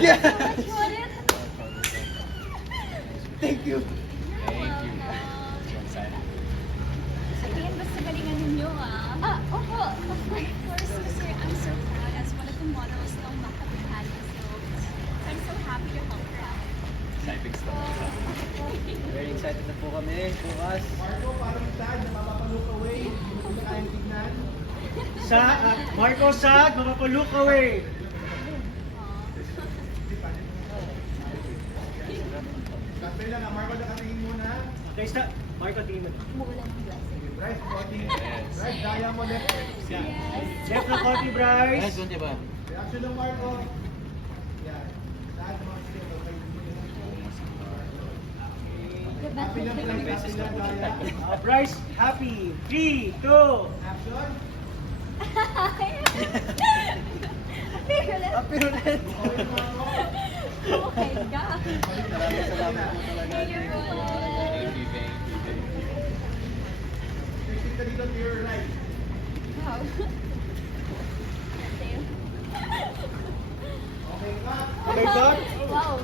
Yeah. so much for it. Thank you. Thank you. Again, basta galingan ninyo opo. Of course, kasi I'm so proud as one of the models ng Makapitali. So, I'm so happy to help her out. Exciting stuff. Very excited na po kami. Bukas. Marco, parang sad, napapalook away. Hindi na kayang tignan. Marco Sad, mapapalook away. Katay lang, Marco, nakatingin muna. Okay, stop. Marco, tingin mo. Umuulan ng blessing. Bryce, konti. Yes. Bryce, daya mo left. Yes. Left na konti, Bryce. Guys, doon ba? Reaction ng Marco. Yan. Sad mga sila. Happy lang, Bryce. Happy lang, daya. Bryce, happy. 3, 2. Action. Fearless. Happy ulit. Okay, Marco. Oh my God. Maraming salamat po talaga. Thank you, Thank you, thank you, thank you. Facing ka dito to your right. Wow. Okay, cut. Okay, Dot? Wow,